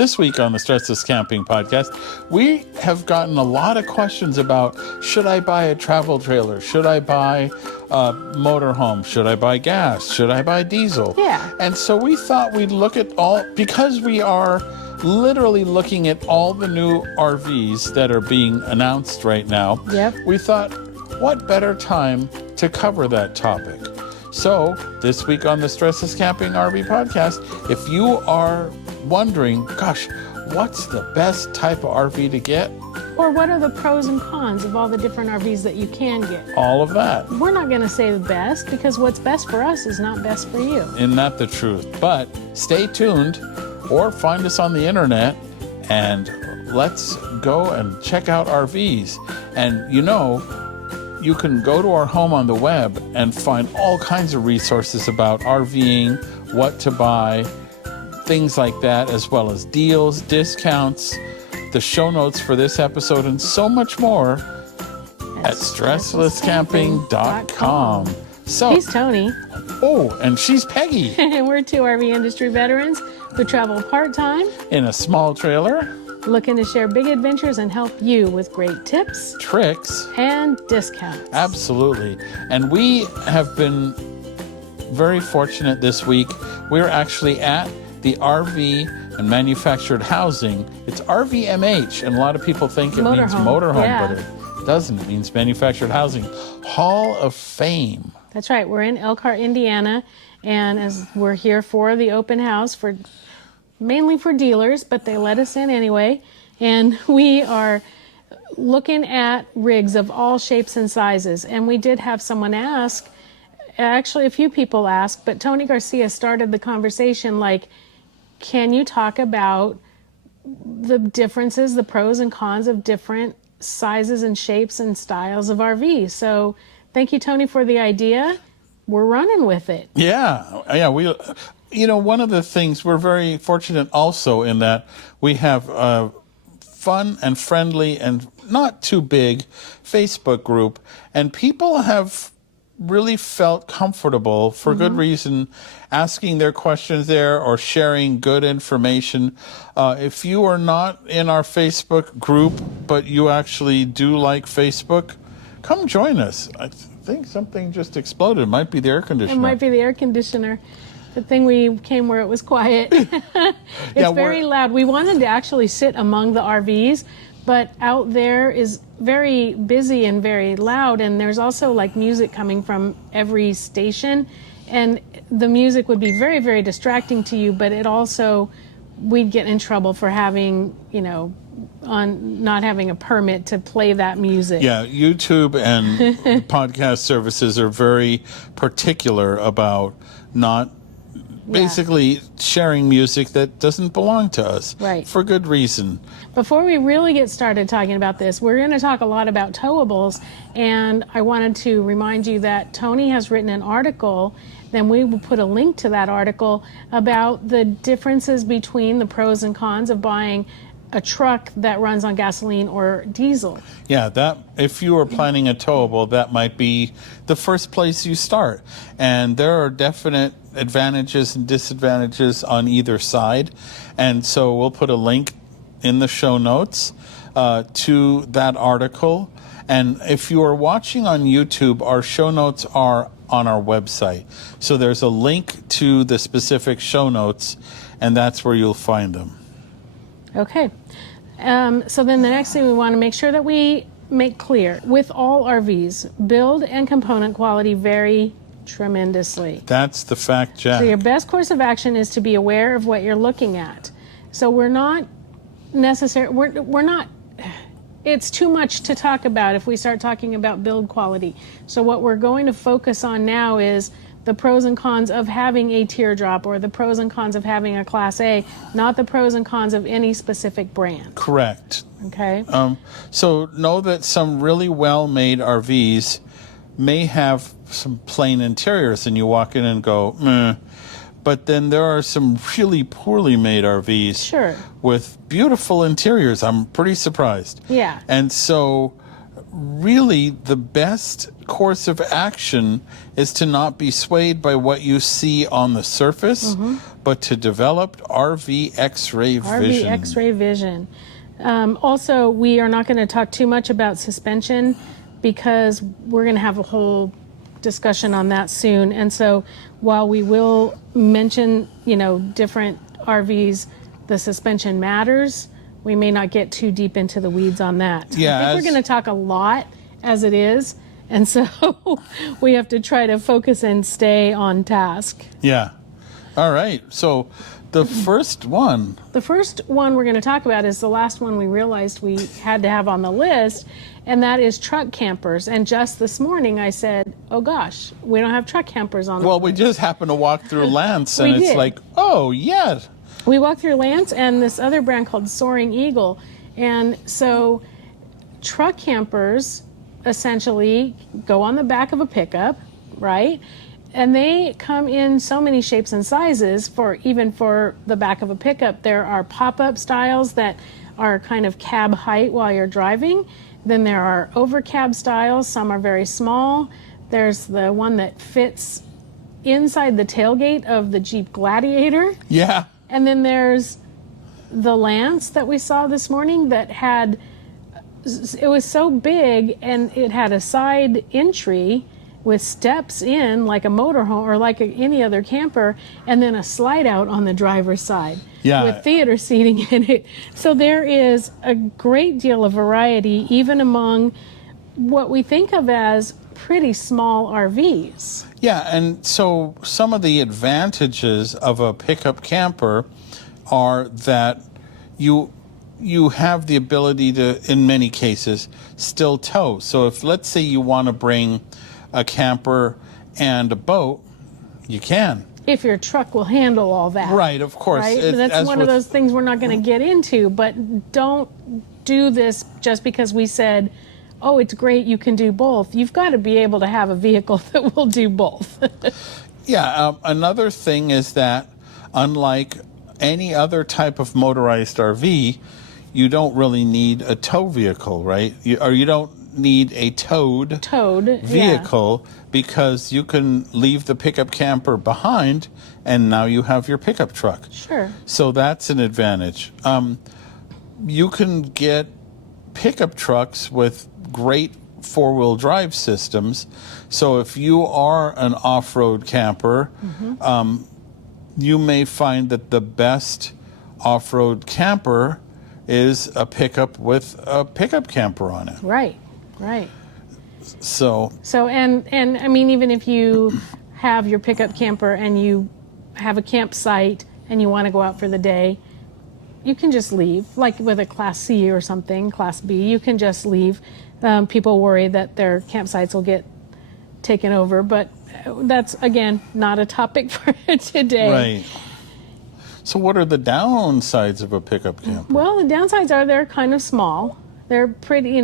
This week on the StressLess Camping podcast, we have gotten a lot of questions about, should I buy a travel trailer? Should I buy a motorhome? Should I buy gas? Should I buy diesel? Yeah. And so we thought we'd look at all, because we are literally looking at all the new RVs that are being announced right now. Yep. We thought, what better time to cover that topic? So this week on the StressLess Camping RV podcast, if you are wondering, gosh, what's the best type of RV to get? Or what are the pros and cons of all the different RVs that you can get? All of that. We're not going to say the best, because what's best for us is not best for you. Isn't that the truth? But stay tuned or find us on the internet and let's go and check out RVs. And you know, you can go to our home on the web and find all kinds of resources about RVing, what to buy, things like that, as well as deals, discounts, the show notes for this episode, and so much more at StressLessCamping.com. So, he's Tony. Oh, and she's Peggy. And we're two RV industry veterans who travel part-time In a small trailer, looking to share big adventures and help you with great tips tricks, and discounts. absolutely. And we have been very fortunate this week. We're actually at the RV and Manufactured Housing. It's RVMH, and a lot of people think it means motorhome, yeah. but it doesn't. It means Manufactured Housing Hall of Fame. That's right. We're in Elkhart, Indiana, and as we're here for the open house for mainly for dealers, but they let us in anyway. And we are looking at rigs of all shapes and sizes. And we did have someone ask, actually a few people asked, but Tony Garcia started the conversation like, can you talk about the differences, the pros and cons of different sizes and shapes and styles of RVs? So thank you, Tony, for the idea. We're running with it. Yeah. We, you know, one of the things, we're very fortunate also in that we have a fun and friendly and not too big Facebook group, and people have really felt comfortable, for good reason, asking their questions there or sharing good information. If you are not in our Facebook group, but you actually do like Facebook, come join us. I think something just exploded. It might be the air conditioner. It might be the air conditioner. Good thing we came where it was quiet. It's very loud. We wanted to actually sit among the RVs, but out there is very busy and very loud, and there's also like music coming from every station, and the music would be very, very distracting to you, but it also, we'd get in trouble for having, you know, on not having a permit to play that music. Yeah, YouTube and podcast services are very particular about not basically sharing music that doesn't belong to us. Right. For good reason. Before we really get started talking about this, we're going to talk a lot about towables, and I wanted to remind you that Tony has written an article, then we will put a link to that article about the differences between the pros and cons of buying a truck that runs on gasoline or diesel. Yeah, that if you are planning a towable, that might be the first place you start. And there are definite advantages and disadvantages on either side. And so we'll put a link in the show notes to that article. And if you are watching on YouTube, our show notes are on our website. So there's a link to the specific show notes, and that's where you'll find them. Okay. So then the next thing we want to make sure that we make clear, with all RVs, build and component quality vary tremendously. That's the fact, Jack. So your best course of action is to be aware of what you're looking at. So we're not it's too much to talk about if we start talking about build quality. So what we're going to focus on now is the pros and cons of having a teardrop, or the pros and cons of having a Class A, not the pros and cons of any specific brand. Correct. Okay. So know that some really well-made RVs may have some plain interiors, and you walk in and go, meh. But then there are some really poorly made RVs with beautiful interiors. I'm pretty surprised. Yeah. And so really the best course of action is to not be swayed by what you see on the surface, but to develop RV X-ray vision. RV X-ray vision. Also, we are not going to talk too much about suspension because we're going to have a whole discussion on that soon. And so while we will mention, different RVs, the suspension matters, we may not get too deep into the weeds on that. Yeah, I think we're going to talk a lot as it is. And so we have to try to focus and stay on task. Yeah. All right. So the first one. The first one we're going to talk about is the last one we realized we had to have on the list, and that is truck campers. And just this morning I said, oh gosh, we don't have truck campers on the Well, list. we just happened to walk through Lance, and We it's did. like, oh, yeah. We walked through Lance and this other brand called Soaring Eagle. And so truck campers essentially go on the back of a pickup, right? And they come in so many shapes and sizes even for the back of a pickup. There are pop-up styles that are kind of cab height while you're driving. Then there are over cab styles. Some are very small. There's the one that fits inside the tailgate of the Jeep Gladiator. Yeah. And then there's the Lance that we saw this morning that it was so big and it had a side entry with steps in like a motorhome or like any other camper, and then a slide out on the driver's side with theater seating in it. So there is a great deal of variety even among what we think of as pretty small RVs. Yeah, and so some of the advantages of a pickup camper are that you have the ability to, in many cases, still tow. So if, let's say, you want to bring a camper and a boat, you can. If your truck will handle all that. Right, of course. Right? That's one of those things we're not going to get into, but don't do this just because we said, oh, it's great, you can do both. You've got to be able to have a vehicle that will do both. Yeah, another thing is that unlike any other type of motorized RV, you don't really need a tow vehicle, right? You don't need a towed vehicle because you can leave the pickup camper behind and now you have your pickup truck. Sure. So that's an advantage. You can get pickup trucks with great four-wheel drive systems. So if you are an off-road camper, you may find that the best off-road camper is a pickup with a pickup camper on it. Right. So and I mean, even if you have your pickup camper and you have a campsite and you want to go out for the day, you can just leave, like with a Class C or something, Class B, you can just leave. People worry that their campsites will get taken over, but that's, again, not a topic for today. Right. So what are the downsides of a pickup camper? Well, the downsides are they're kind of small. They're pretty,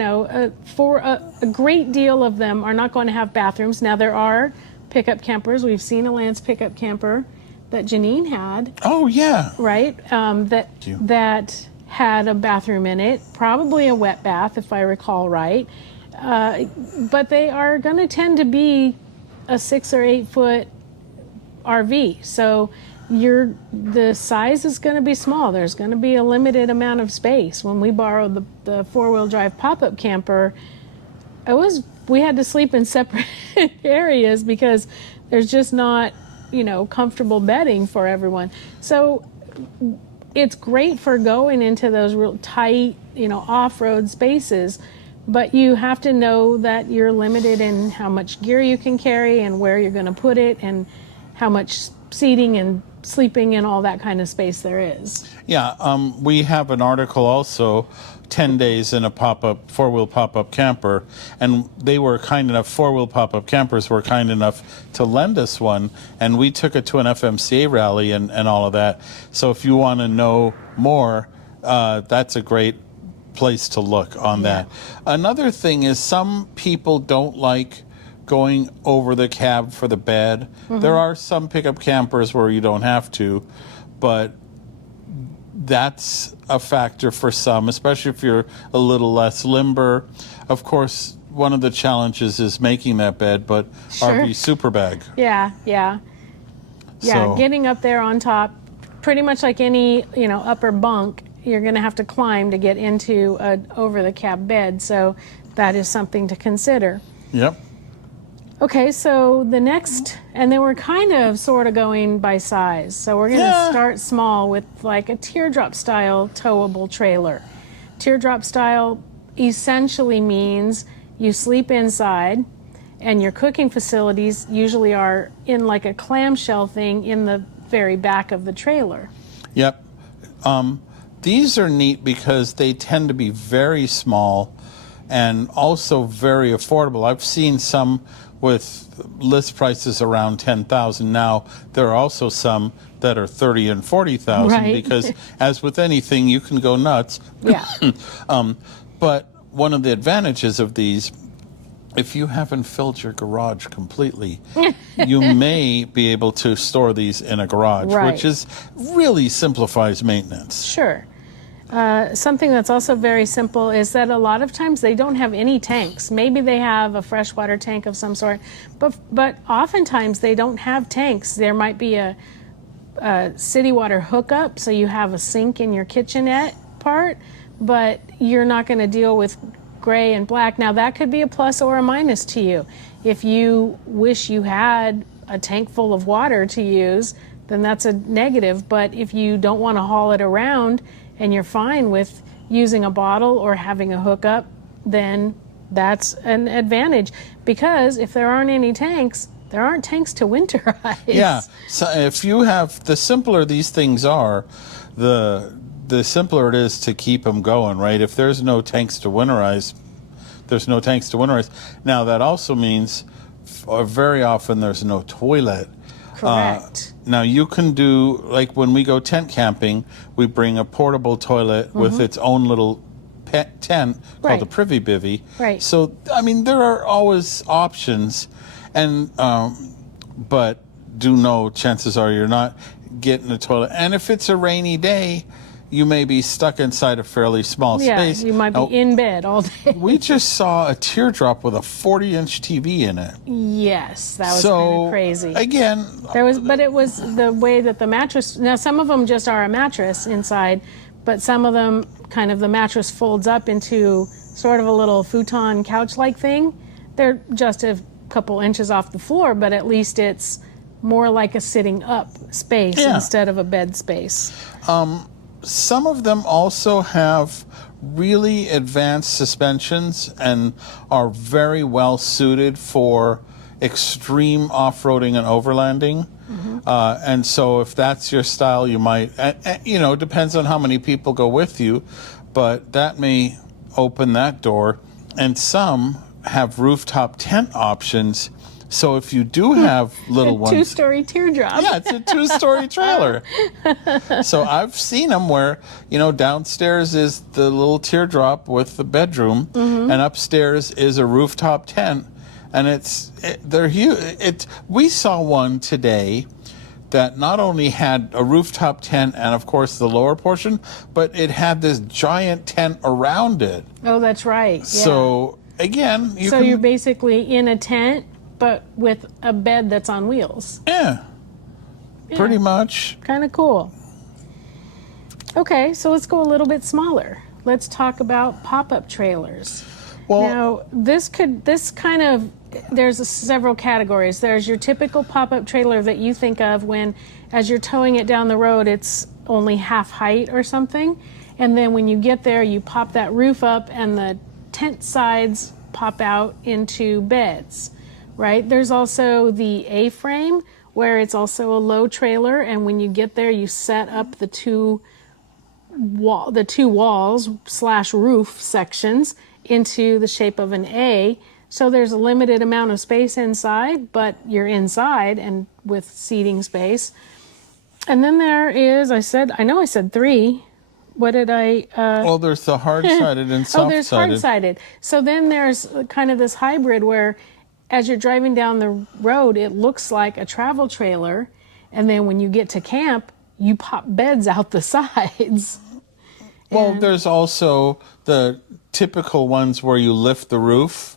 for a great deal of them are not going to have bathrooms. Now, there are pickup campers. We've seen a Lance pickup camper that Janine had. Oh, yeah. Right? That had a bathroom in it, probably a wet bath, if I recall right. But they are going to tend to be a 6 or 8 foot RV. So the size is going to be small. There's going to be a limited amount of space. When we borrowed the four-wheel drive pop-up camper, we had to sleep in separate areas because there's just not, comfortable bedding for everyone. So it's great for going into those real tight, off-road spaces, but you have to know that you're limited in how much gear you can carry and where you're going to put it and how much seating and sleeping and all that kind of space there is. Yeah, we have an article also, 10 days in a four-wheel pop-up camper, and they were kind enough, four-wheel pop-up campers were kind enough to lend us one, and we took it to an FMCA rally and all of that. So if you want to know more, that's a great place to look on that. Another thing is some people don't like going over the cab for the bed. There are some pickup campers where you don't have to, but that's a factor for some, especially if you're a little less limber. Of course, one of the challenges is making that bed, but Sure. RV super bag. Yeah, So, getting up there on top, pretty much like any, upper bunk, you're going to have to climb to get into an over-the-cab bed, so that is something to consider. yep. Okay, so the next, and then we're kind of sort of going by size. So we're going to start small with like a teardrop style towable trailer. Teardrop style essentially means you sleep inside, and your cooking facilities usually are in like a clamshell thing in the very back of the trailer. Yep. These are neat because they tend to be very small and also very affordable. I've seen some with list prices around 10,000. Now there are also some that are 30 and 40,000 Right. because, as with anything, you can go nuts. Yeah. But one of the advantages of these, if you haven't filled your garage completely, you may be able to store these in a garage, Right. which is really simplifies maintenance. Sure. Something that's also very simple is that a lot of times they don't have any tanks. Maybe they have a freshwater tank of some sort, but oftentimes they don't have tanks. There might be a city water hookup, so you have a sink in your kitchenette part, but you're not going to deal with gray and black. Now that could be a plus or a minus to you. If you wish you had a tank full of water to use, then that's a negative. But if you don't want to haul it around and you're fine with using a bottle or having a hookup, then that's an advantage. Because if there aren't any tanks, there aren't tanks to winterize. Yeah. So if you have, the simpler these things are, the simpler it is to keep them going, right? If there's no tanks to winterize, there's no tanks to winterize. Now that also means very often there's no toilet. Correct. Now you can do, like when we go tent camping, we bring a portable toilet with its own little pet tent called a privy bivy. Right. So, I mean, there are always options, and but do know chances are you're not getting a toilet. And if it's a rainy day, you may be stuck inside a fairly small space. You might be in bed all day. We just saw a teardrop with a 40-inch TV in it. Yes, that was kind of crazy. Again, But it was the way that the mattress. Now some of them just are a mattress inside, but some of them kind of the mattress folds up into sort of a little futon couch-like thing. They're just a couple inches off the floor, but at least it's more like a sitting up space instead of a bed space. some of them also have really advanced suspensions and are very well suited for extreme off-roading and overlanding. And so if that's your style, you might, depends on how many people go with you, but that may open that door. And some have rooftop tent options. So if you do have little ones, Two-story teardrop. yeah, it's a two-story trailer. So I've seen them where, downstairs is the little teardrop with the bedroom, and upstairs is a rooftop tent, and they're huge. We saw one today that not only had a rooftop tent and, of course, the lower portion, but it had this giant tent around it. Oh, that's right. Yeah. So again, you're basically in a tent, but with a bed that's on wheels. Yeah, pretty much. Kind of cool. Okay, so let's go a little bit smaller. Let's talk about pop-up trailers. Well, Now, there's several categories. There's your typical pop-up trailer that you think of when, as you're towing it down the road, it's only half height or something. And then when you get there, you pop that roof up and the tent sides pop out into beds, right? There's also the A-frame, where it's also a low trailer, and when you get there, you set up the two walls / roof sections into the shape of an A. So there's a limited amount of space inside, but you're inside and with seating space. And then there is, I know I said three. What did I? Well, there's the hard-sided and soft-sided. Oh, there's hard-sided. So then there's kind of this hybrid where, as you're driving down the road, it looks like a travel trailer, and then when you get to camp, you pop beds out the sides. Well, there's also the typical ones where you lift the roof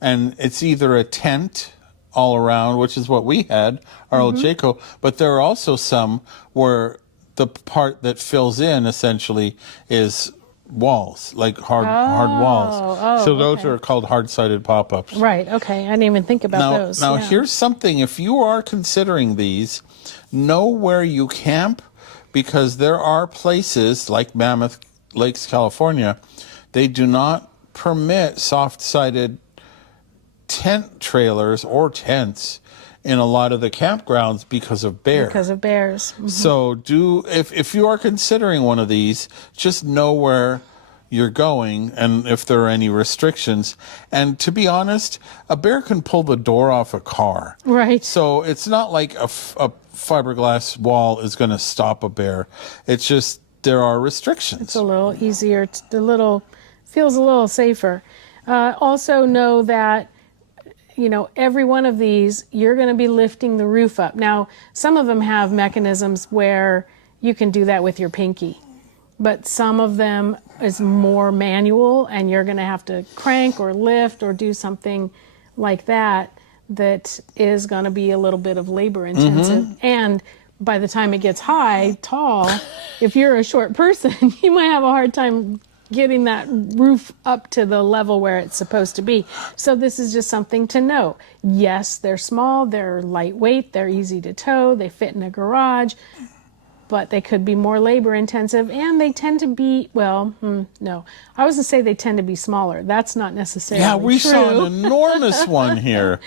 and it's either a tent all around, which is what we had, our old Jayco, but there are also some where the part that fills in essentially is walls, like hard walls. So those okay. are called hard-sided pop-ups. Right, okay. I didn't even think about those. Now Yeah. here's something. If you are considering these, know where you camp, because there are places like Mammoth Lakes, California, they do not permit soft-sided tent trailers or tents in a lot of the campgrounds because of bear. Because of bears. Mhm. So if you are considering one of these, just know where you're going and if there are any restrictions. And to be honest, a bear can pull the door off a car. Right. So it's not like a fiberglass wall is going to stop a bear. It's just there are restrictions. It's a little easier. Feels a little safer. Also know that, every one of these, you're going to be lifting the roof up. Now, some of them have mechanisms where you can do that with your pinky, but some of them is more manual, and you're going to have to crank or lift or do something like that is going to be a little bit of labor intensive. And by the time it gets tall, if you're a short person, you might have a hard time getting that roof up to the level where it's supposed to be. So this is just something to know. Yes, they're small, they're lightweight, they're easy to tow, they fit in a garage, but they could be more labor intensive, and they tend to be, no. I was going to say they tend to be smaller. That's not necessarily true. Yeah, we saw an enormous one here.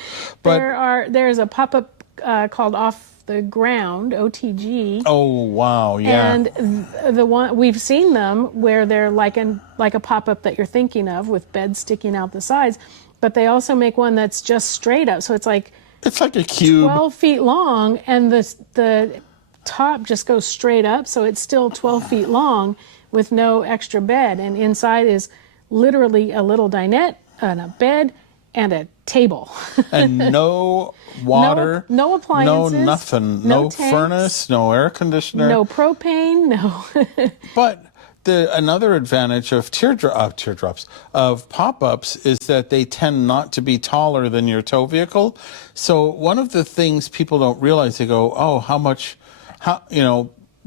But there's a pop-up called Off the Ground, OTG. oh, wow, yeah. And the one we've seen them where they're like a pop-up that you're thinking of with beds sticking out the sides, but they also make one that's just straight up. So it's like a cube. 12 feet long, and the top just goes straight up, so it's still 12 feet long with no extra bed. And inside is literally a little dinette and a bed and a table. And no water. No appliances. No nothing. No No tanks, furnace, no air conditioner. no propane, no. But another advantage of teardrops, of pop-ups, is that they tend not to be taller than your tow vehicle. So one of the things people don't realize, they go, oh,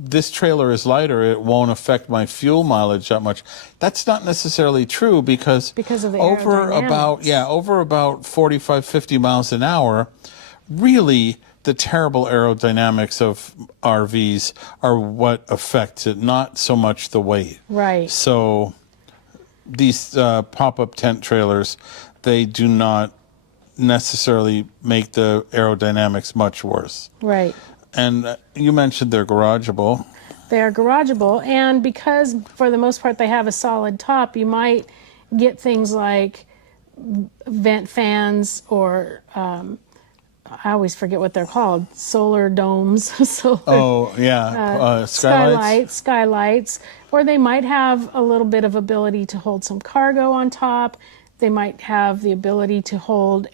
this trailer is lighter, it won't affect my fuel mileage that much. That's not necessarily true, because of the over about 45, 50 miles an hour, really the terrible aerodynamics of RVs are what affects it, not so much the weight. Right. So these pop-up tent trailers, they do not necessarily make the aerodynamics much worse. Right. And you mentioned they're garageable. They're garageable, and because for the most part they have a solid top, you might get things like vent fans, or I always forget what they're called, solar domes, skylights, or they might have a little bit of ability to hold some cargo on top. They might have the ability to hold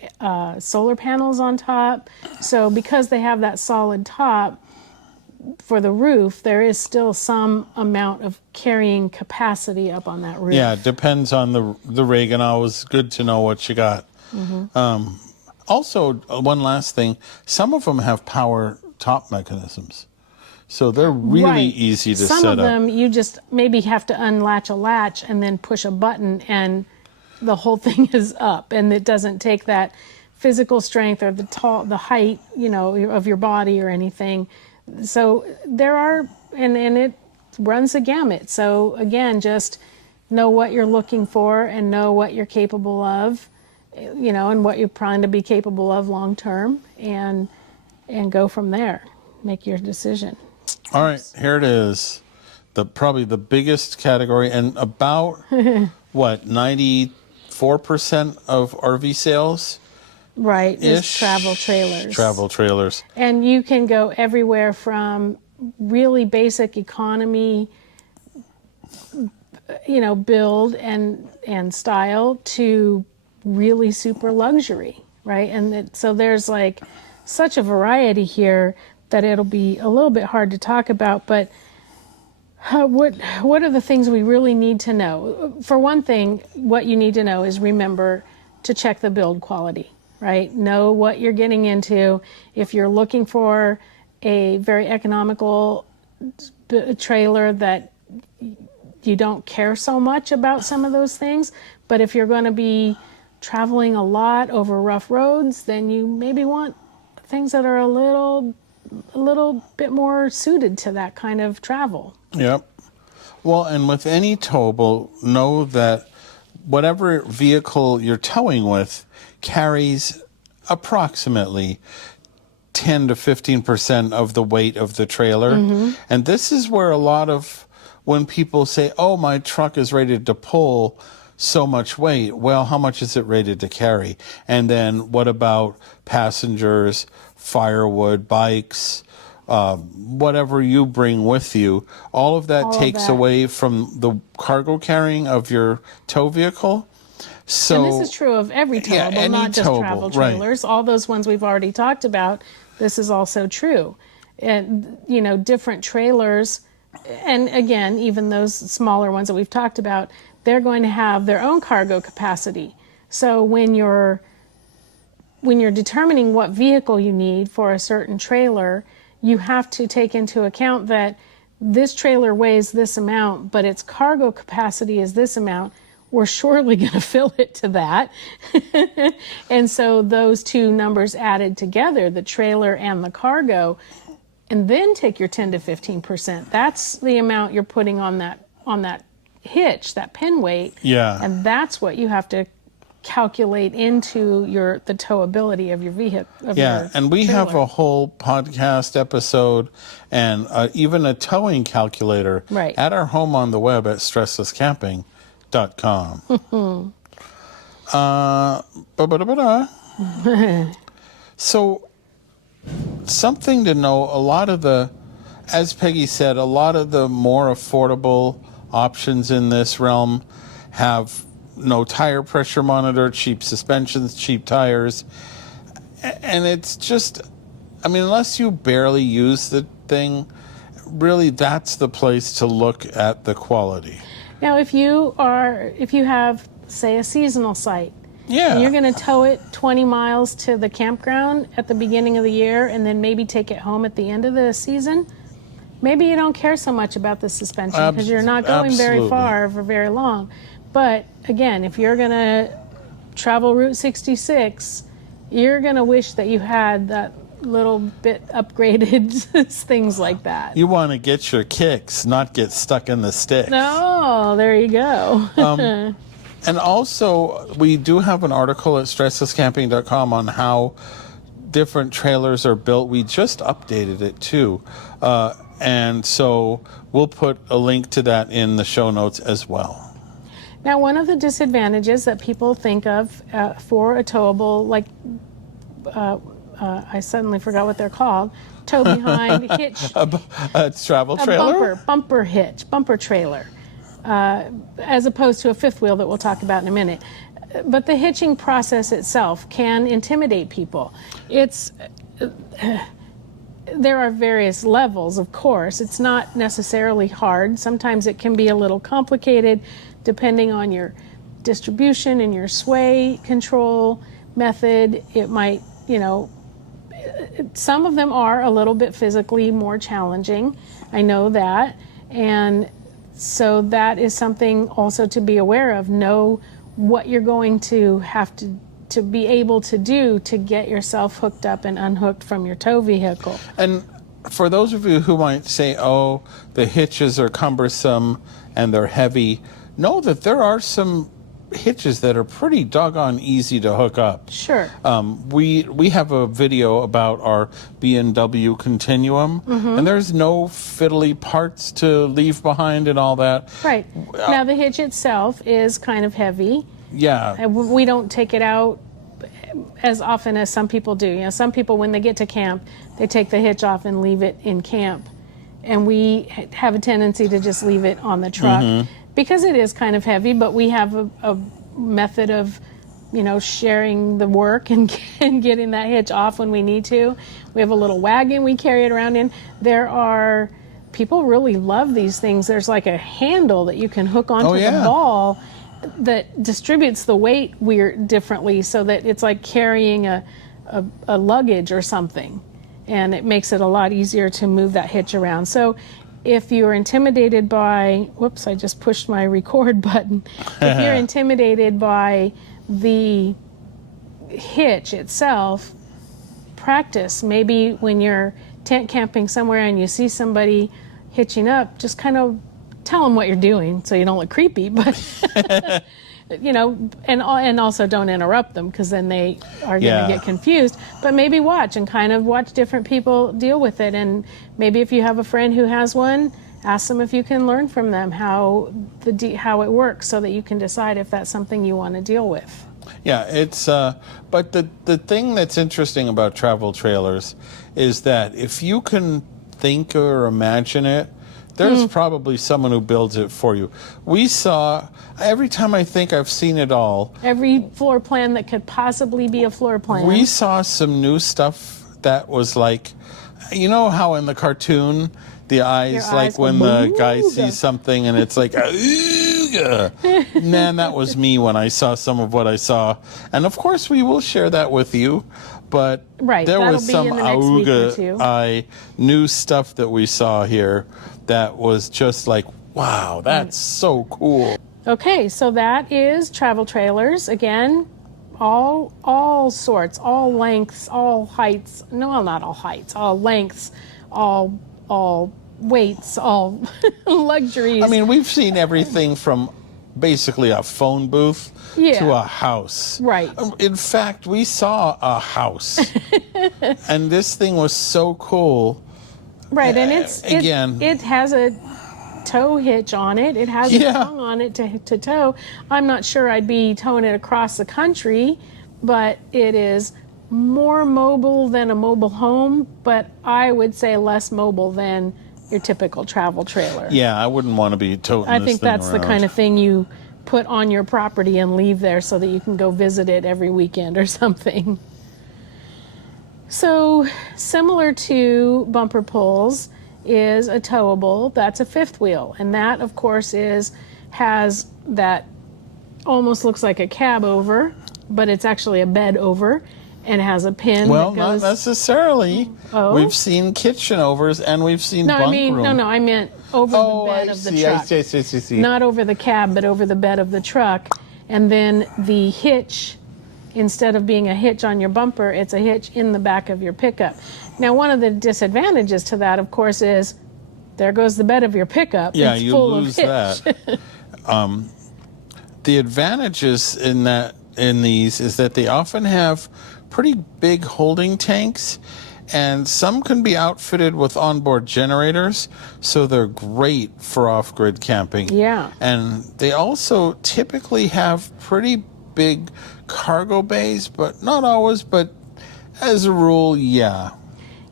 solar panels on top. So because they have that solid top for the roof, there is still some amount of carrying capacity up on that roof. Yeah, it depends on the rig, and always good to know what you got. Mm-hmm. Also, one last thing, some of them have power top mechanisms. So they're really easy to set up. Some of them, you just maybe have to unlatch a latch and then push a button, and the whole thing is up, and it doesn't take that physical strength or the height, of your body or anything. So there are, and it runs the gamut. So again, just know what you're looking for and know what you're capable of, and what you're trying to be capable of long term, and go from there. Make your decision. All right, here it is. Probably the biggest category, and about 94% of RV sales, right, is travel trailers. And you can go everywhere from really basic economy, build and style, to really super luxury, right? And so there's like such a variety here that it'll be a little bit hard to talk about, but what are the things we really need to know? For one thing, what you need to know is remember to check the build quality, right? Know what you're getting into. If you're looking for a very economical trailer that you don't care so much about some of those things, but if you're going to be traveling a lot over rough roads, then you maybe want things that are a little bit more suited to that kind of travel. Yep. Well, and with any towable, know that whatever vehicle you're towing with carries approximately 10 to 15% of the weight of the trailer. Mm-hmm. And this is where a lot of, when people say, oh, my truck is rated to pull so much weight, well, how much is it rated to carry? And then what about passengers, firewood, bikes, whatever you bring with you? All of that takes away from the cargo carrying of your tow vehicle. So, and this is true of every towable, not just travel trailers. Right. All those ones we've already talked about, this is also true. And, you know, different trailers, and again, even those smaller ones that we've talked about, they're going to have their own cargo capacity. So when you're determining what vehicle you need for a certain trailer, you have to take into account that this trailer weighs this amount, but its cargo capacity is this amount. We're surely going to fill it to that. And so those two numbers added together, the trailer and the cargo, and then take your 10 to 15%. That's the amount you're putting on that hitch, that pin weight. Yeah. And that's what you have to calculate into the towability of your vehicle. Yeah, and we have a whole podcast episode and even a towing calculator at our home on the web at StressLessCamping.com. So, something to know, a lot of the, as Peggy said, a lot of the more affordable options in this realm have no tire pressure monitor, cheap suspensions, cheap tires. And it's just, I mean, unless you barely use the thing, really that's the place to look at the quality. Now, if you have, say, a seasonal site, and you're going to tow it 20 miles to the campground at the beginning of the year and then maybe take it home at the end of the season, maybe you don't care so much about the suspension because you're not going very far for very long. But again, if you're going to travel Route 66, you're going to wish that you had that little bit upgraded things like that. You want to get your kicks, not get stuck in the sticks. No, there you go. And also, we do have an article at StressLessCamping.com on how different trailers are built. We just updated it too. And so we'll put a link to that in the show notes as well. Now, one of the disadvantages that people think of for a towable, like I suddenly forgot what they're called, tow behind hitch. A travel trailer? Bumper hitch, bumper trailer, as opposed to a fifth wheel that we'll talk about in a minute. But the hitching process itself can intimidate people. There are various levels, of course. It's not necessarily hard. Sometimes it can be a little complicated depending on your distribution and your sway control method. It might, some of them are a little bit physically more challenging. I know that. And so that is something also to be aware of. Know what you're going to have to be able to do to get yourself hooked up and unhooked from your tow vehicle. And for those of you who might say, oh, the hitches are cumbersome and they're heavy, know that there are some hitches that are pretty doggone easy to hook up. Sure. We have a video about our B&W Continuum, and there's no fiddly parts to leave behind and all that. Right. Now, the hitch itself is kind of heavy. Yeah. We don't take it out as often as some people do. Some people, when they get to camp, they take the hitch off and leave it in camp. And we have a tendency to just leave it on the truck because it is kind of heavy, but we have a method of sharing the work and getting that hitch off when we need to. We have a little wagon we carry it around in. People really love these things. There's like a handle that you can hook onto the ball that distributes the weight differently, so that it's like carrying a luggage or something, and it makes it a lot easier to move that hitch around. So if you're intimidated by, whoops, I just pushed my record button. If you're intimidated by the hitch itself, practice. Maybe when you're tent camping somewhere and you see somebody hitching up, just kind of tell them what you're doing so you don't look creepy, but and also don't interrupt them, because then they are going to get confused. But maybe watch different people deal with it. And maybe if you have a friend who has one, ask them if you can learn from them how it works, so that you can decide if that's something you want to deal with. Yeah, it's but the thing that's interesting about travel trailers is that if you can think or imagine it, there's probably someone who builds it for you. Every time I think I've seen it all, every floor plan that could possibly be a floor plan. We saw some new stuff that was like, you know how in the cartoon the eyes like when the guy sees something and it's like, man, that was me when I saw some of what I saw. And of course we will share that with you. But there was some auga new stuff that we saw here that was just like, wow, that's so cool. Okay, so that is travel trailers. Again, all sorts, all lengths, all heights. No, well, not all heights, all lengths, all weights, all luxuries. I mean, we've seen everything from basically a phone booth to a house. Right. In fact, we saw a house. And this thing was so cool. Right, and it has a tow hitch on it. It has a tongue on it to tow. I'm not sure I'd be towing it across the country, but it is more mobile than a mobile home, but I would say less mobile than your typical travel trailer. Yeah, I wouldn't want to be toting I think that's the kind of thing you put on your property and leave there so that you can go visit it every weekend or something. So similar to bumper pulls is a towable. That's a fifth wheel, and that of course has that almost looks like a cab over, but it's actually a bed over, and it has a pin. Well, that goes, not necessarily. Oh? We've seen kitchen overs and we've seen bunk room. I meant over the bed of the truck. I see. Not over the cab, but over the bed of the truck. And then the hitch, instead of being a hitch on your bumper, it's a hitch in the back of your pickup. Now, one of the disadvantages to that, of course, is there goes the bed of your pickup. Yeah, it's you full lose of that. The advantages in these is that they often have pretty big holding tanks, and some can be outfitted with onboard generators, so they're great for off-grid camping. Yeah. And they also typically have pretty big cargo bays, but not always, but as a rule, yeah.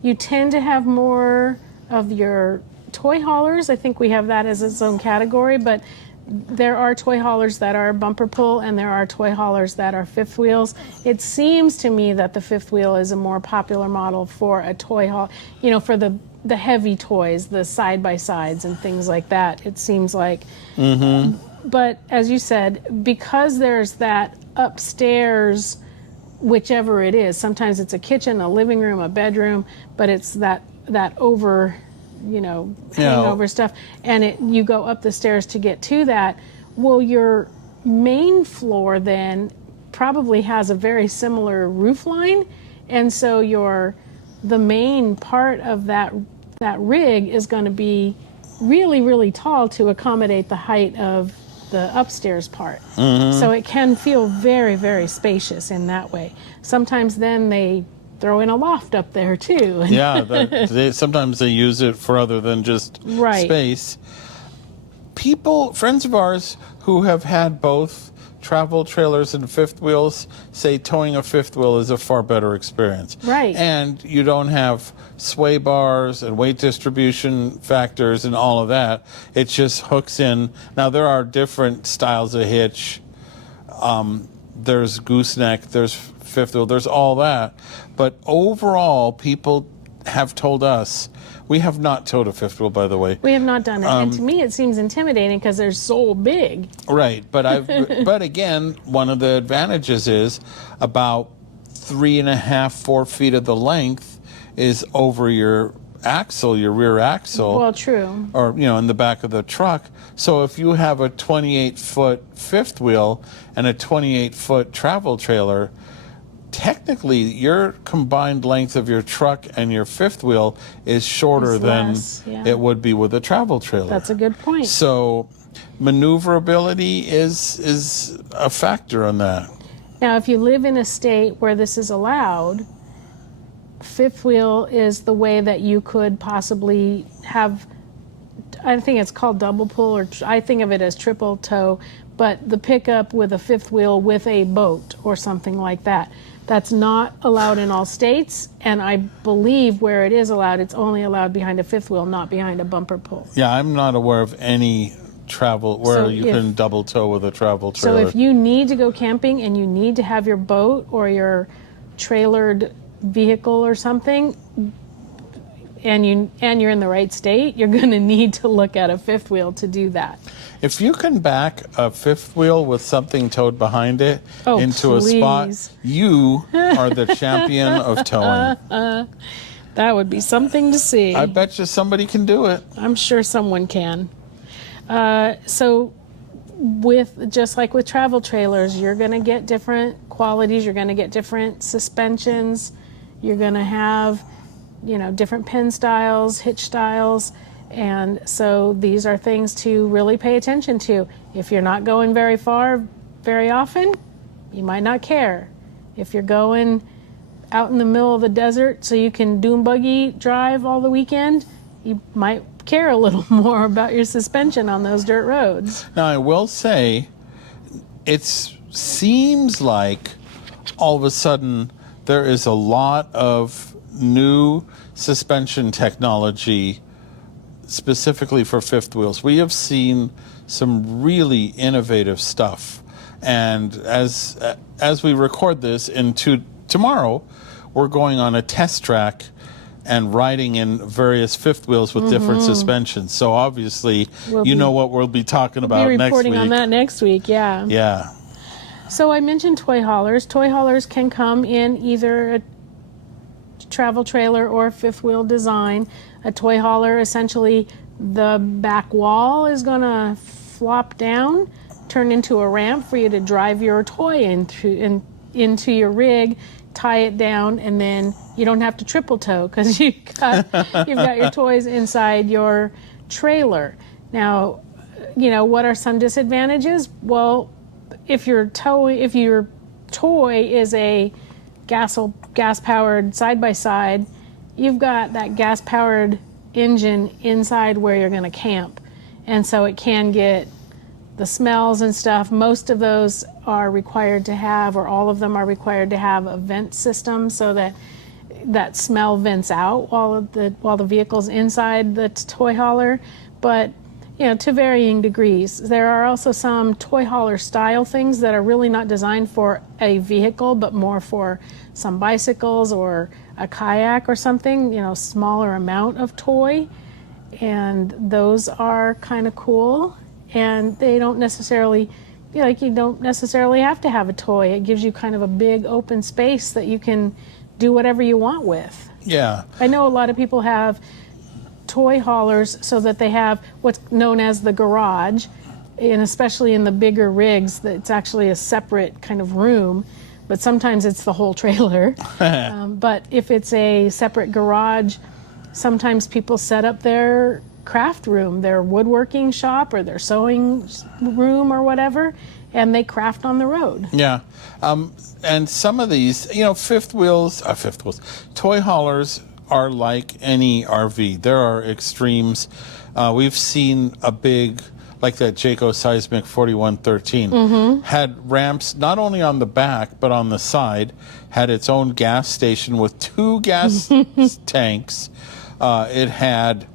You tend to have more of your toy haulers. I think we have that as its own category, but there are toy haulers that are bumper pull, and there are toy haulers that are fifth wheels. It seems to me that the fifth wheel is a more popular model for a toy haul, for the heavy toys, the side-by-sides and things like that, it seems like. But as you said, because there's that upstairs, whichever it is, sometimes it's a kitchen, a living room, a bedroom, but it's that over, hangover stuff, and you go up the stairs to get to that. Well, your main floor then probably has a very similar roof line, and so the main part of that rig is going to be really, really tall to accommodate the height of the upstairs part. So it can feel very, very spacious in that way. Sometimes then they throw in a loft up there too. Yeah, sometimes they use it for other than just space. Friends of ours who have had both travel trailers and fifth wheels say towing a fifth wheel is a far better experience. Right. And you don't have sway bars and weight distribution factors and all of that. It just hooks in. Now, there are different styles of hitch. there's gooseneck, there's fifth wheel, there's all that. But overall, people have told us, we have not towed a fifth wheel, by the way. We have not done it. And to me, it seems intimidating because they're so big. Right. But but again, one of the advantages is about 3.5, 4 feet of the length is over your axle, your rear axle. Well, true. Or, in the back of the truck. So if you have a 28-foot fifth wheel and a 28-foot travel trailer, technically your combined length of your truck and your fifth wheel is shorter than it would be with a travel trailer. That's a good point. So maneuverability is a factor on that. Now, if you live in a state where this is allowed, fifth wheel is the way that you could possibly have, I think it's called double pull, or I think of it as triple tow, but the pickup with a fifth wheel with a boat or something like that. That's not allowed in all states, and I believe where it is allowed, it's only allowed behind a fifth wheel, not behind a bumper pull. Yeah, I'm not aware of any travel where you can double tow with a travel trailer. So if you need to go camping and you need to have your boat or your trailered vehicle or something, and you're in the right state, you're going to need to look at a fifth wheel to do that. If you can back a fifth wheel with something towed behind it into a spot, you are the champion of towing. That would be something to see. I bet you somebody can do it. I'm sure someone can. So just like with travel trailers, you're going to get different qualities. You're going to get different suspensions. You're going to have, different pin styles, hitch styles. And so these are things to really pay attention to. If you're not going very far very often, you might not care. If you're going out in the middle of the desert so you can dune buggy drive all the weekend, you might care a little more about your suspension on those dirt roads. Now, I will say, it seems like all of a sudden there is a lot of new suspension technology specifically for fifth wheels. We have seen some really innovative stuff, and as we record this tomorrow, we're going on a test track and riding in various fifth wheels with different suspensions. So obviously, what we'll be talking about next week. We'll be reporting on that next week, yeah. Yeah. So I mentioned toy haulers. Toy haulers can come in either a travel trailer or fifth wheel design. A toy hauler, essentially, the back wall is going to flop down, turn into a ramp for you to drive your toy into your rig, tie it down, and then you don't have to triple tow because you've got your toys inside your trailer. Now, what are some disadvantages? Well, if your toy is a gas-powered side-by-side, you've got that gas-powered engine inside where you're going to camp. And so it can get the smells and stuff. Most of those are required to have, or all of them are required to have, a vent system so that smell vents out while the vehicle's inside the toy hauler. But to varying degrees. There are also some toy hauler style things that are really not designed for a vehicle, but more for some bicycles or a kayak or something, smaller amount of toy. And those are kind of cool. And they don't necessarily, you don't necessarily have to have a toy. It gives you kind of a big open space that you can do whatever you want with. Yeah. I know a lot of people have toy haulers so that they have what's known as the garage, and especially in the bigger rigs, it's actually a separate kind of room, but sometimes it's the whole trailer. But if it's a separate garage, sometimes people set up their craft room, their woodworking shop or their sewing room or whatever, and they craft on the road. Yeah. And some of these, fifth wheels, toy haulers are like any RV. There are extremes. We've seen a big, like that Jayco Seismic 4113, had ramps not only on the back but on the side, had its own gas station with 2 gas tanks. It had,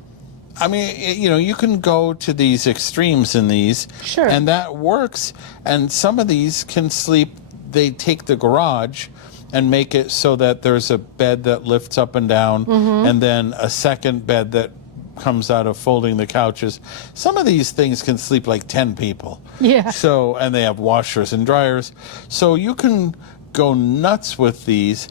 you can go to these extremes in these, sure, and that works. And some of these can sleep they take the garage and make it so that there's a bed that lifts up and down, and then a second bed that comes out of folding the couches. Some of these things can sleep like 10 people. Yeah. So, and they have washers and dryers. So you can go nuts with these.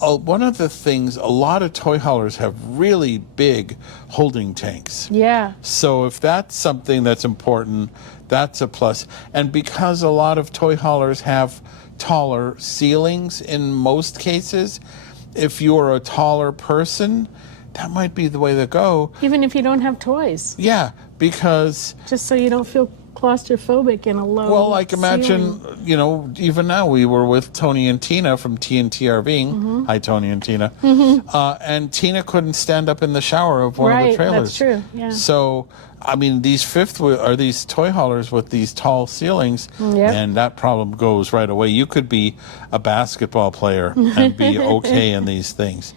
One of the things, a lot of toy haulers have really big holding tanks. Yeah. So if that's something that's important, that's a plus. And because a lot of toy haulers have taller ceilings in most cases, if you're a taller person, that might be the way to go. Even if you don't have toys. Yeah, because... Just so you don't feel claustrophobic in a low Well, like imagine, ceiling. you know, even now we were with Tony and Tina from TNT RVing. Hi, Tony and Tina. And Tina couldn't stand up in the shower of one of the trailers. That's true, yeah. So, I mean, these these toy haulers with these tall ceilings, and that problem goes right away. You could be a basketball player and be okay in these things.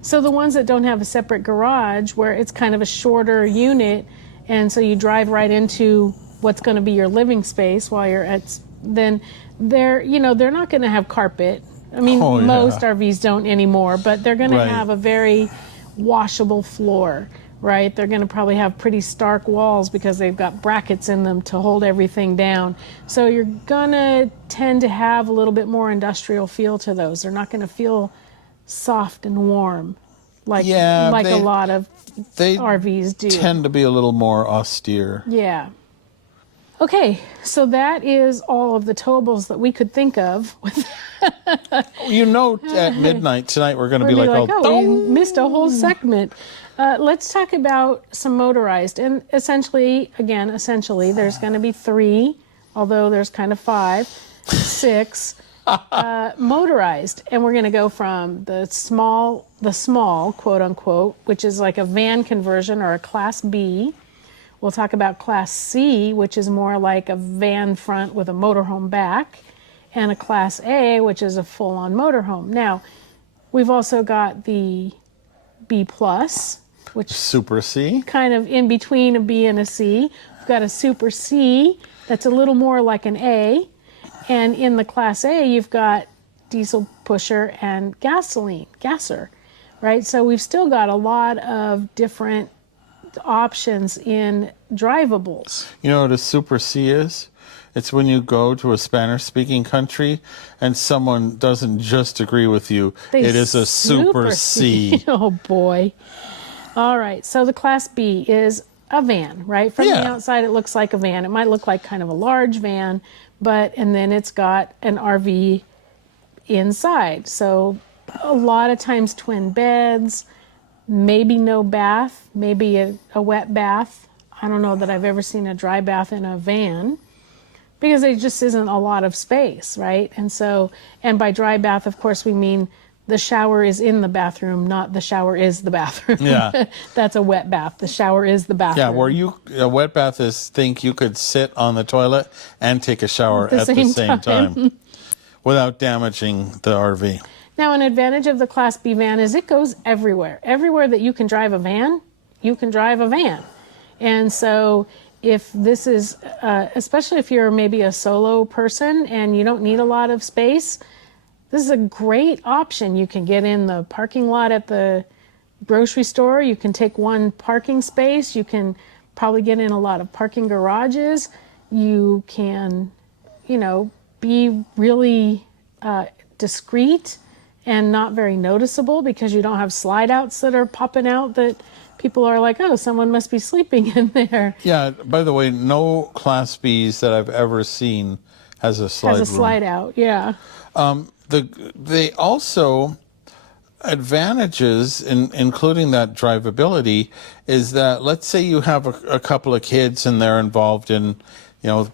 So the ones that don't have a separate garage, where it's kind of a shorter unit, and so you drive right into what's going to be your living space while you're then they're not going to have carpet. I mean, most RVs don't anymore, but they're going to have a very washable floor, right? They're going to probably have pretty stark walls because they've got brackets in them to hold everything down. So you're going to tend to have a little bit more industrial feel to those. They're not going to feel soft and warm like a lot of RVs do. Tend to be a little more austere. Yeah. Okay, so that is all of the towables that we could think of. You know, at midnight tonight we're going to be like, we missed a whole segment. Let's talk about some motorized. And essentially, there's going to be 3, although there's kind of 5, 6 motorized. And we're going to go from the small, quote unquote, which is like a van conversion or a Class B. We'll talk about Class C, which is more like a van front with a motorhome back, and a Class A, which is a full-on motorhome. Now, we've also got the B+, which Super C, kind of in between a B and a C. We've got a Super C that's a little more like an A, and in the Class A, you've got diesel pusher and gasser, right? So we've still got a lot of different options in drivables. You know what a Super C is? It's when you go to a Spanish-speaking country and someone doesn't just agree with you. It is a Super C. Oh, boy. All right. So the Class B is a van, right? From the outside, it looks like a van. It might look like kind of a large van, and then it's got an RV inside. So a lot of times twin beds, maybe no bath, maybe a wet bath. I don't know that I've ever seen a dry bath in a van because there just isn't a lot of space, right? And by dry bath, of course, we mean the shower is in the bathroom, not the shower is the bathroom. Yeah. That's a wet bath. The shower is the bathroom. Yeah, where a wet bath is think you could sit on the toilet and take a shower at the same time without damaging the RV. Now, an advantage of the Class B van is it goes everywhere. Everywhere that you can drive a van, you can drive a van. And so if this is, especially if you're maybe a solo person and you don't need a lot of space, this is a great option. You can get in the parking lot at the grocery store. You can take one parking space. You can probably get in a lot of parking garages. You can, be really discreet and not very noticeable because you don't have slide outs that are popping out that people are like, oh, someone must be sleeping in there. Yeah, by the way, no Class Bs that I've ever seen has a slide slide out, yeah. They also, advantages, including that drivability, is that let's say you have a couple of kids and they're involved in,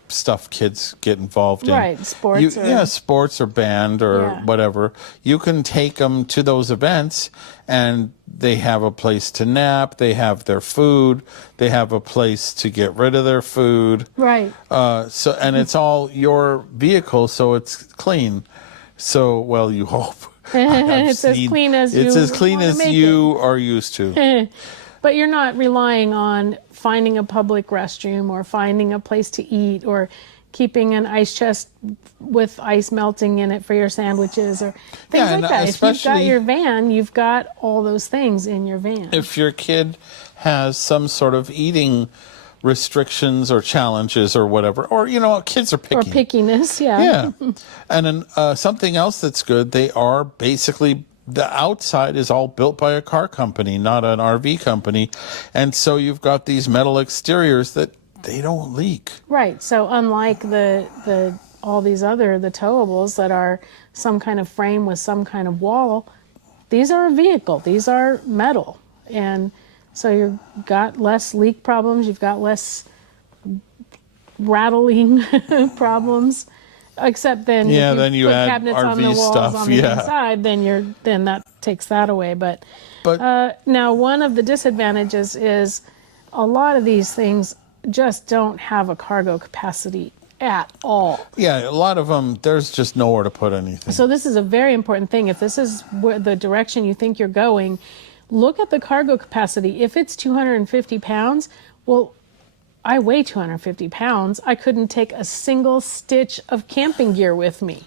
stuff kids get involved in. Right, sports. Sports or band or whatever. You can take them to those events and they have a place to nap, they have their food, they have a place to get rid of their food. Right. And it's all your vehicle, so it's clean. So, well, you hope. It's as clean as you are used to. But you're not relying on finding a public restroom or finding a place to eat or keeping an ice chest with ice melting in it for your sandwiches or things Yeah, like and that. If you've got especially- your van, you've got all those things in your van. If your kid has some sort of eating restrictions or challenges or whatever, or kids are picky. Or pickiness, yeah. Yeah. And then something else that's good, they are basically, the outside is all built by a car company, not an RV company. And so you've got these metal exteriors that they don't leak. Right. So unlike the all these other the towables that are some kind of frame with some kind of wall, these are a vehicle. These are metal. And so you've got less leak problems, you've got less rattling problems. Except then, Yeah, if you then you put add cabinets on the RV walls stuff, on the yeah. inside, then that takes that away. But now one of the disadvantages is a lot of these things just don't have a cargo capacity at all. Yeah, a lot of them, there's just nowhere to put anything. So this is a very important thing. If this is the direction you think you're going, look at the cargo capacity. If it's 250 pounds, well, I weigh 250 pounds. I couldn't take a single stitch of camping gear with me.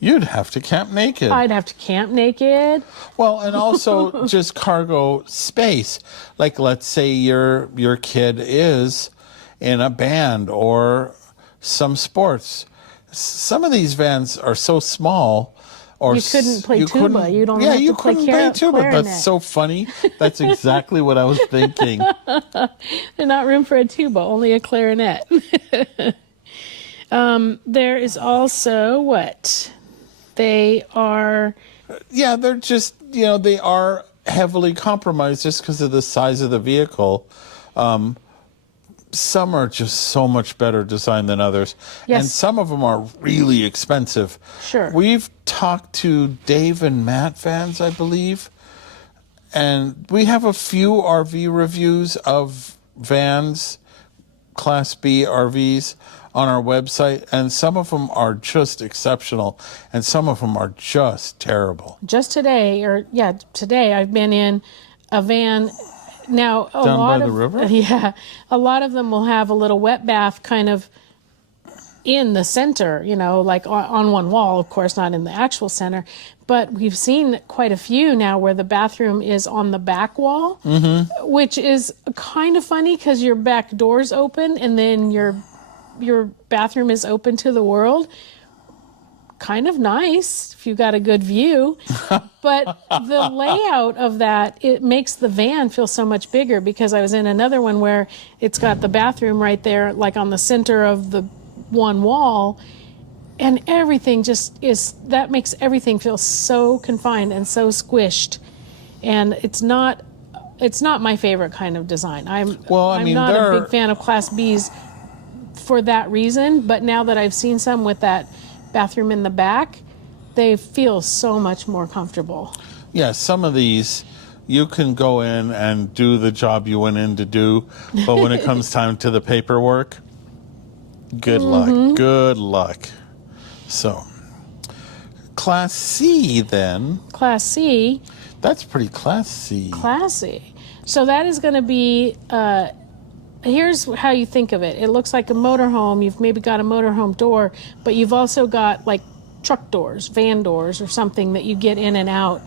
You'd have to camp naked. I'd have to camp naked. Well, and also just cargo space. Like, let's say your kid is in a band or some sports. Some of these vans are so small. Or You couldn't play tuba. You'd only have to play tuba. clarinet. That's so funny. That's exactly what I was thinking. There's not room for a tuba, only a clarinet. There is also what? They are... Yeah, they're just, they are heavily compromised just because of the size of the vehicle. Some are just so much better designed than others. Yes. And some of them are really expensive. Sure. We've talked to Dave and Matt Vans, I believe. And we have a few RV reviews of vans, Class B RVs, on our website. And some of them are just exceptional. And some of them are just terrible. Just today I've been in a van. Now, Down by the river? Yeah, a lot of them will have a little wet bath kind of in the center, like on one wall, of course, not in the actual center. But we've seen quite a few now where the bathroom is on the back wall, which is kind of funny because your back door's open and then your bathroom is open to the world. Kind of nice if you got a good view, but the layout of that, it makes the van feel so much bigger because I was in another one where it's got the bathroom right there, like on the center of the one wall, and everything that makes everything feel so confined and so squished, and it's not my favorite kind of design. I'm not a big fan of Class Bs for that reason, but now that I've seen some with that bathroom in the back, they feel so much more comfortable. Yeah, some of these you can go in and do the job you went in to do, but when it comes time to the paperwork, good luck. So, Class C then. Class C. That's pretty classy. Classy. So that is going to be, here's how you think of it. It looks like a motorhome. You've maybe got a motorhome door, but you've also got like truck doors, van doors, or something that you get in and out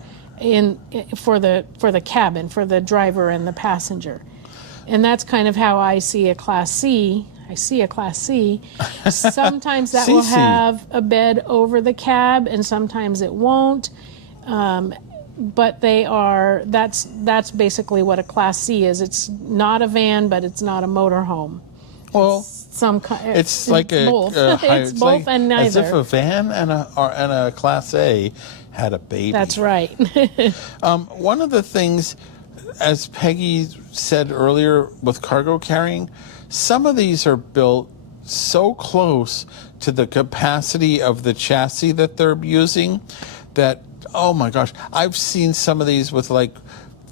for the cabin, for the driver and the passenger. And that's kind of how I see a Class C. I see a Class C. Sometimes that will have a bed over the cab, and sometimes it won't. But that's basically what a Class C is. It's not a van, but it's not a motorhome. Well, It's like both. It's both like, and neither. as if a van and a Class A had a baby. That's right. One of the things, as Peggy said earlier, with cargo carrying, some of these are built so close to the capacity of the chassis that they're using that, oh my gosh, I've seen some of these with like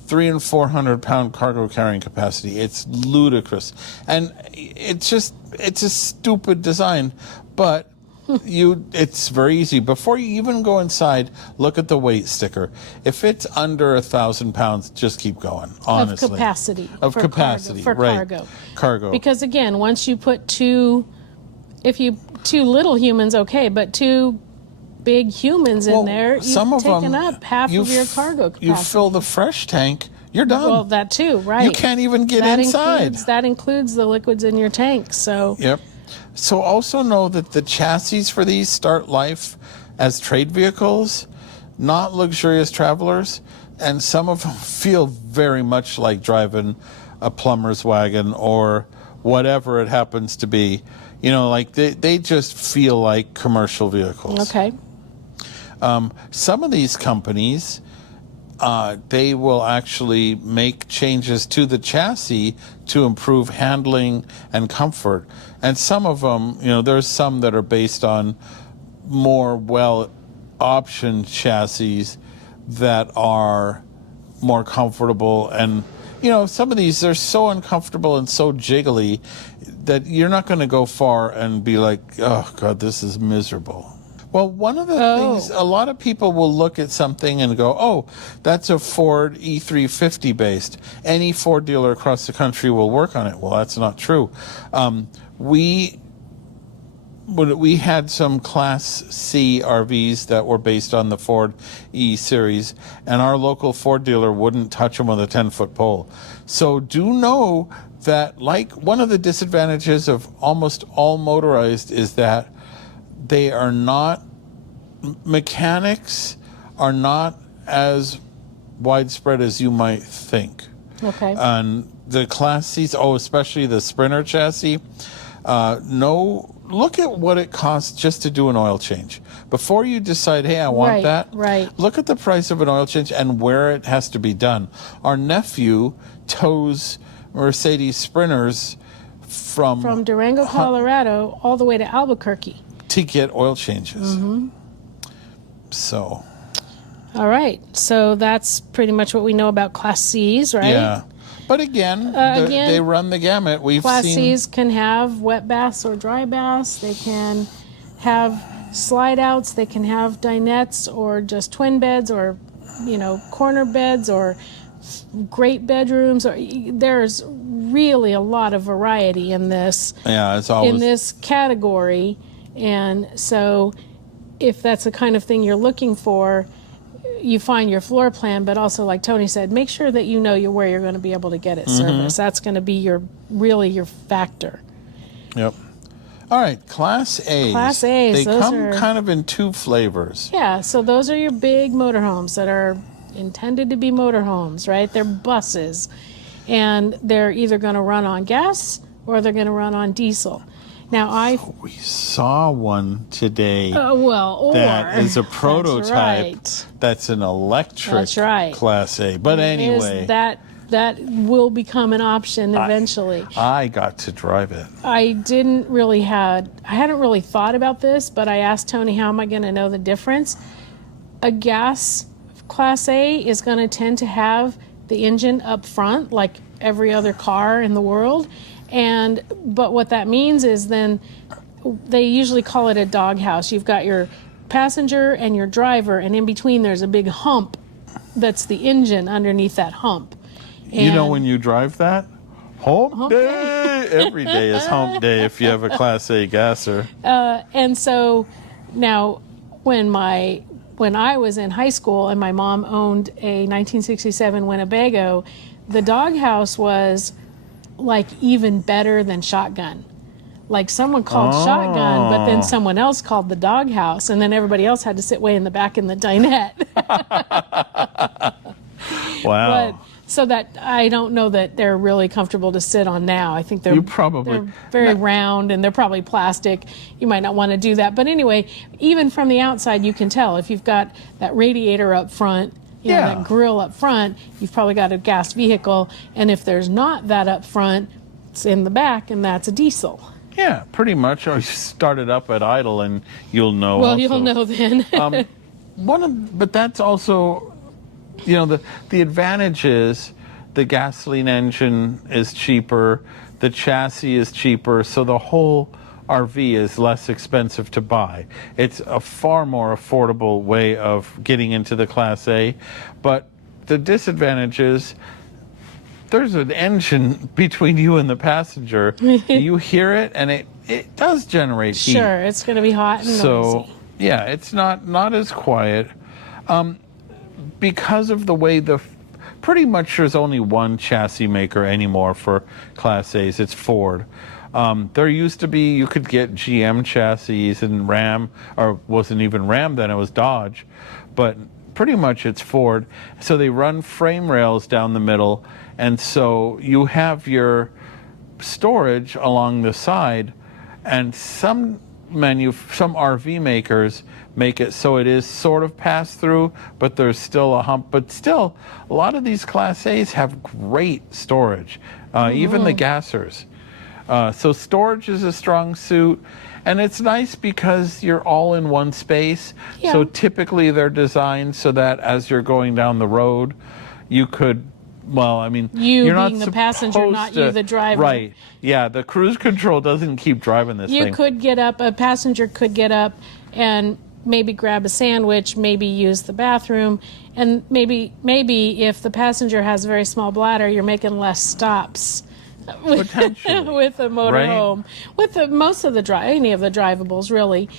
300 and 400 pound cargo carrying capacity. It's ludicrous. And it's a stupid design, but it's very easy. Before you even go inside, look at the weight sticker. If it's under 1,000 pounds, just keep going, honestly. Of capacity. Right. Cargo. Cargo. Because again, once you put two if you two little humans, okay, but two big humans in there, you've some of taken them, up half of your cargo capacity. You fill the fresh tank, you're done. Well, that too, right? You can't even get inside. That includes the liquids in your tank. So yep. So also know that the chassis for these start life as trade vehicles, not luxurious travelers, and some of them feel very much like driving a plumber's wagon or whatever it happens to be. You know, like they just feel like commercial vehicles. okay. Some of these companies, they will actually make changes to the chassis to improve handling and comfort. And some of them, you know, there's some that are based on more well-optioned chassis that are more comfortable. And, you know, some of these, they're so uncomfortable and so jiggly that you're not going to go far and be like, oh, God, this is miserable. Well, one of the things, a lot of people will look at something and go, oh, that's a Ford E350 based. Any Ford dealer across the country will work on it. Well, that's not true. We had some Class C RVs that were based on the Ford E series, and our local Ford dealer wouldn't touch them with a 10-foot pole. So do know that, like, one of the disadvantages of almost all motorized is that they are not, mechanics are not as widespread as you might think. Okay. And the Class C's, especially the Sprinter chassis, look at what it costs just to do an oil change. Before you decide, hey, I want that, look at the price of an oil change and where it has to be done. Our nephew tows Mercedes Sprinters from Durango, Colorado, all the way to Albuquerque to get oil changes. Mm-hmm. So. All right. So that's pretty much what we know about Class C's, right? Yeah. But again, they run the gamut. Class C's can have wet baths or dry baths. They can have slide outs. They can have dinettes or just twin beds or, you know, corner beds or great bedrooms. Or there's really a lot of variety in this. Yeah, it's always in this category. And so if that's the kind of thing you're looking for, you find your floor plan, but also, like Tony said, make sure that you know where you're going to be able to get it serviced. That's going to be your factor. Yep. All right, Class A's. Class A's. They come kind of in two flavors. Yeah, so those are your big motorhomes that are intended to be motorhomes, right? They're buses, and they're either going to run on gas or they're going to run on diesel. Now, we saw one today. That is a prototype. That's an electric Class A. But anyway, that will become an option eventually. I got to drive it. I hadn't really thought about this, but I asked Tony, how am I going to know the difference? A gas Class A is going to tend to have the engine up front, like every other car in the world. But what that means is then they usually call it a doghouse. You've got your passenger and your driver, and in between there's a big hump that's the engine underneath that hump. And you know when you drive that? Hump day! Every day is hump day if you have a Class A gasser. And so now when I was in high school and my mom owned a 1967 Winnebago, the doghouse was like even better than shotgun. Like someone called shotgun, but then someone else called the doghouse, and then everybody else had to sit way in the back in the dinette. Wow. So that I don't know that they're really comfortable to sit on now. I think they're very round and they're probably plastic. You might not want to do that. But anyway, even from the outside, you can tell if you've got that radiator up front, you know, that grill up front, you've probably got a gas vehicle. And if there's not that up front, it's in the back, and that's a diesel. Yeah, pretty much. Or you start it up at idle, and you'll know. Well, you'll know then. But that's also, you know, the advantage is the gasoline engine is cheaper, the chassis is cheaper, so the whole RV is less expensive to buy. It's a far more affordable way of getting into the Class A. But the disadvantage is there's an engine between you and the passenger. You hear it, and it does generate heat. Sure, it's going to be hot and So, noisy. yeah, it's not as quiet. Because of the way pretty much there's only one chassis maker anymore for Class A's. It's Ford. There used to be, you could get GM chassis and Ram, or wasn't even Ram then, it was Dodge. But pretty much it's Ford. So they run frame rails down the middle, and so you have your storage along the side, and some RV makers make it so it is sort of pass through, but there's still a hump. But still, a lot of these Class A's have great storage, even the gassers. So storage is a strong suit, and it's nice because you're all in one space. Yeah. So typically they're designed so that as you're going down the road, you could, well, I mean, You you're not being the passenger, supposed not to- you the driver. Right. Yeah, the cruise control doesn't keep driving this You thing. could get up, a passenger could get up and maybe grab a sandwich, maybe use the bathroom, and maybe if the passenger has a very small bladder, you're making less stops. Potentially. With a motorhome, with most of the any of the drivables, really,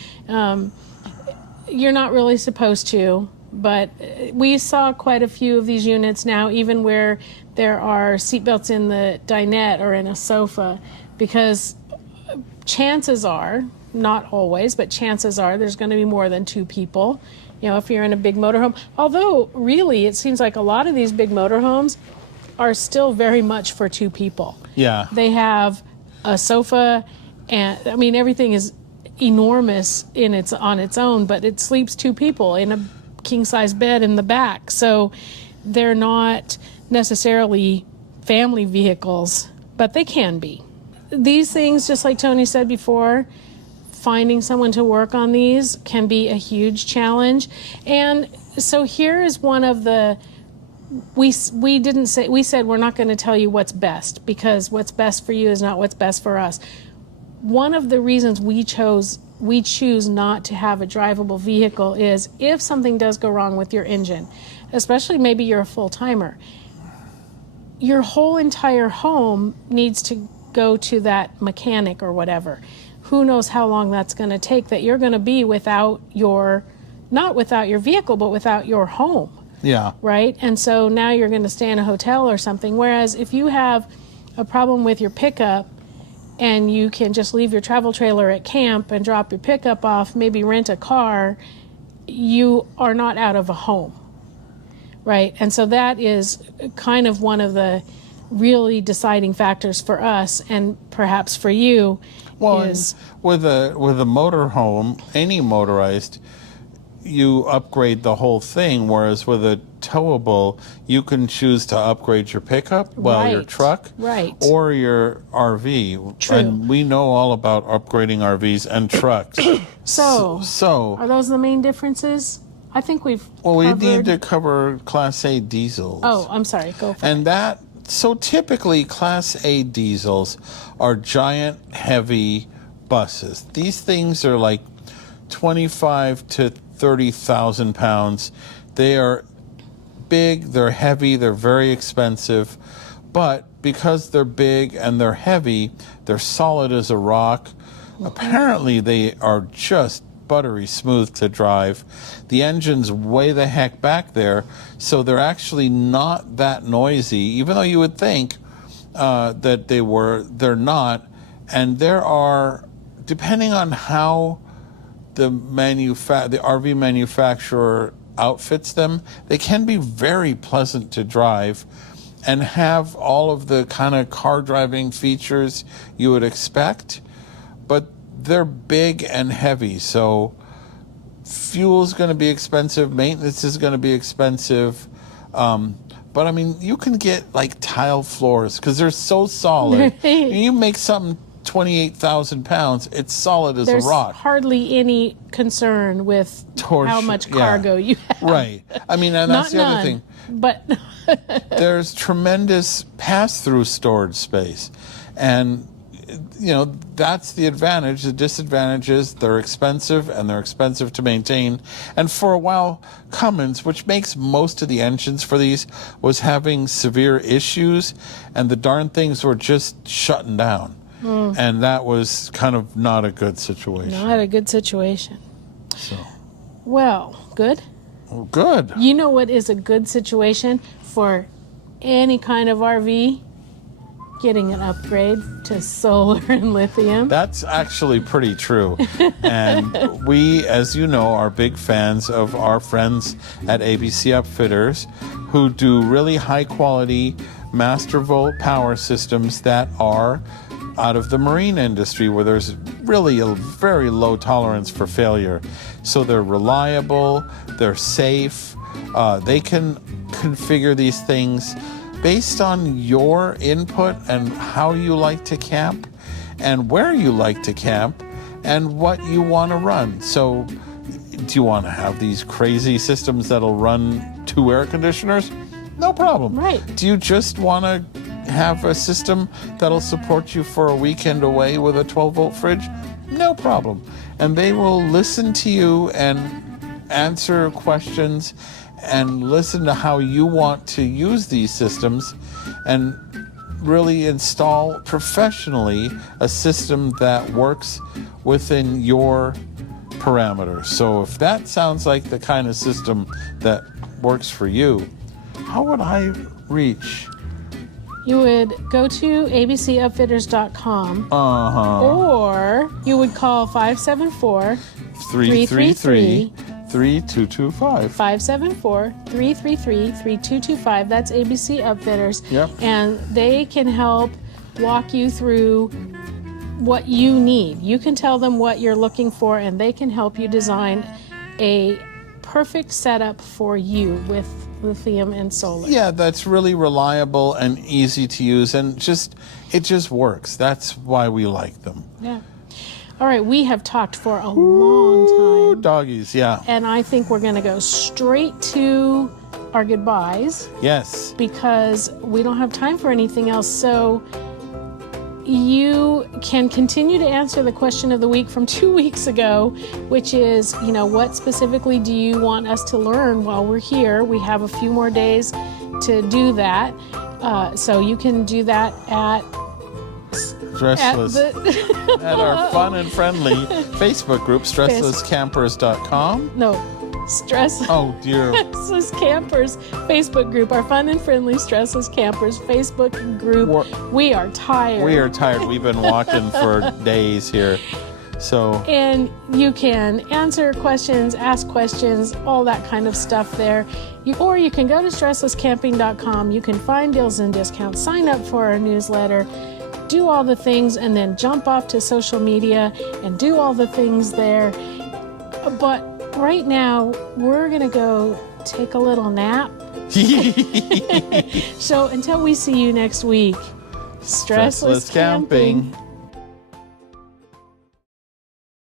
you're not really supposed to. But we saw quite a few of these units now, even where there are seatbelts in the dinette or in a sofa, because chances are, not always, but chances are there's going to be more than two people. You know, if you're in a big motorhome. Although, really, it seems like a lot of these big motorhomes are still very much for two people. Yeah. They have a sofa, and I mean everything is enormous on its own, but it sleeps two people in a king size bed in the back. So they're not necessarily family vehicles, but they can be. These things, just like Tony said before, finding someone to work on these can be a huge challenge. And so here is one of the we said we're not going to tell you what's best, because what's best for you is not what's best for us. One of the reasons we choose not to have a drivable vehicle is if something does go wrong with your engine, especially maybe you're a full-timer, your whole entire home needs to go to that mechanic or whatever. Who knows how long that's going to take, that you're going to be not without your vehicle, but without your home. Yeah. Right? And so now you're going to stay in a hotel or something. Whereas if you have a problem with your pickup and you can just leave your travel trailer at camp and drop your pickup off, maybe rent a car, you are not out of a home. Right? And so that is kind of one of the really deciding factors for us, and perhaps for you. Well, is with a motorhome, any motorized, you upgrade the whole thing, whereas with a towable, you can choose to upgrade your pickup, your truck, right, or your RV. True. And we know all about upgrading RVs and trucks. So are those the main differences? I think we've we need to cover Class A diesels. Oh, I'm sorry. Go for it. So typically Class A diesels are giant, heavy buses. These things are like 25 to 30,000 pounds. They are big, they're heavy, they're very expensive, but because they're big and they're heavy, they're solid as a rock. Apparently they are just buttery smooth to drive. The engine's way the heck back there, so they're actually not that noisy, even though you would think that they're not. And there are, depending on how the RV manufacturer outfits them, they can be very pleasant to drive and have all of the kind of car driving features you would expect, but they're big and heavy, so fuel is going to be expensive, maintenance is going to be expensive, but I mean, you can get like tile floors because they're so solid. You make something 28,000 pounds, it's solid as There's a rock. hardly any concern with how much cargo you have. Right. I mean, and that's the other thing. But there's tremendous pass-through storage space. And, you know, that's the advantage. The disadvantage is they're expensive, and they're expensive to maintain. And for a while, Cummins, which makes most of the engines for these, was having severe issues, and the darn things were just shutting down. and that was kind of not a good situation. Not a good situation. So, Well, good. well, good. You know what is a good situation for any kind of RV? Getting an upgrade to solar and lithium. That's actually pretty true. And we, as you know, are big fans of our friends at ABC Upfitters, who do really high quality master volt power systems that are out of the marine industry, where there's really a very low tolerance for failure. So they're reliable, they're safe, they can configure these things based on your input and how you like to camp and where you like to camp and what you want to run. So do you want to have these crazy systems that'll run 2 air conditioners? No problem. Right. Do you just want to have a system that'll support you for a weekend away with a 12-volt fridge? No problem. And they will listen to you and answer questions and listen to how you want to use these systems and really install professionally a system that works within your parameters. So if that sounds like the kind of system that works for you, how would I reach? You would go to abcupfitters.com or you would call 574-333 3225. 574-333-3225. That's ABC Upfitters. Yep. And they can help walk you through what you need. You can tell them what you're looking for, and they can help you design a perfect setup for you with lithium and solar. Yeah, that's really reliable and easy to use, and it just works. That's why we like them. Yeah. All right, we have talked for a long time. Doggies, yeah. And I think we're going to go straight to our goodbyes Yes. because we don't have time for anything else. So you can continue to answer the question of the week from 2 weeks ago, which is, what specifically do you want us to learn while we're here? We have a few more days to do that. So you can do that at StressLess. At our fun and friendly Facebook group, StressLessCampers.com. No, Stress. Oh, dear. Stressless Campers Facebook group, our fun and friendly Stressless Campers Facebook group. We are tired. We are tired. We've been walking for days here. So. And you can answer questions, ask questions, all that kind of stuff there. Or you can go to StressLessCamping.com. You can find deals and discounts, sign up for our newsletter, do all the things, and then jump off to social media and do all the things there. But right now, we're going to go take a little nap. So until we see you next week, Stressless Camping.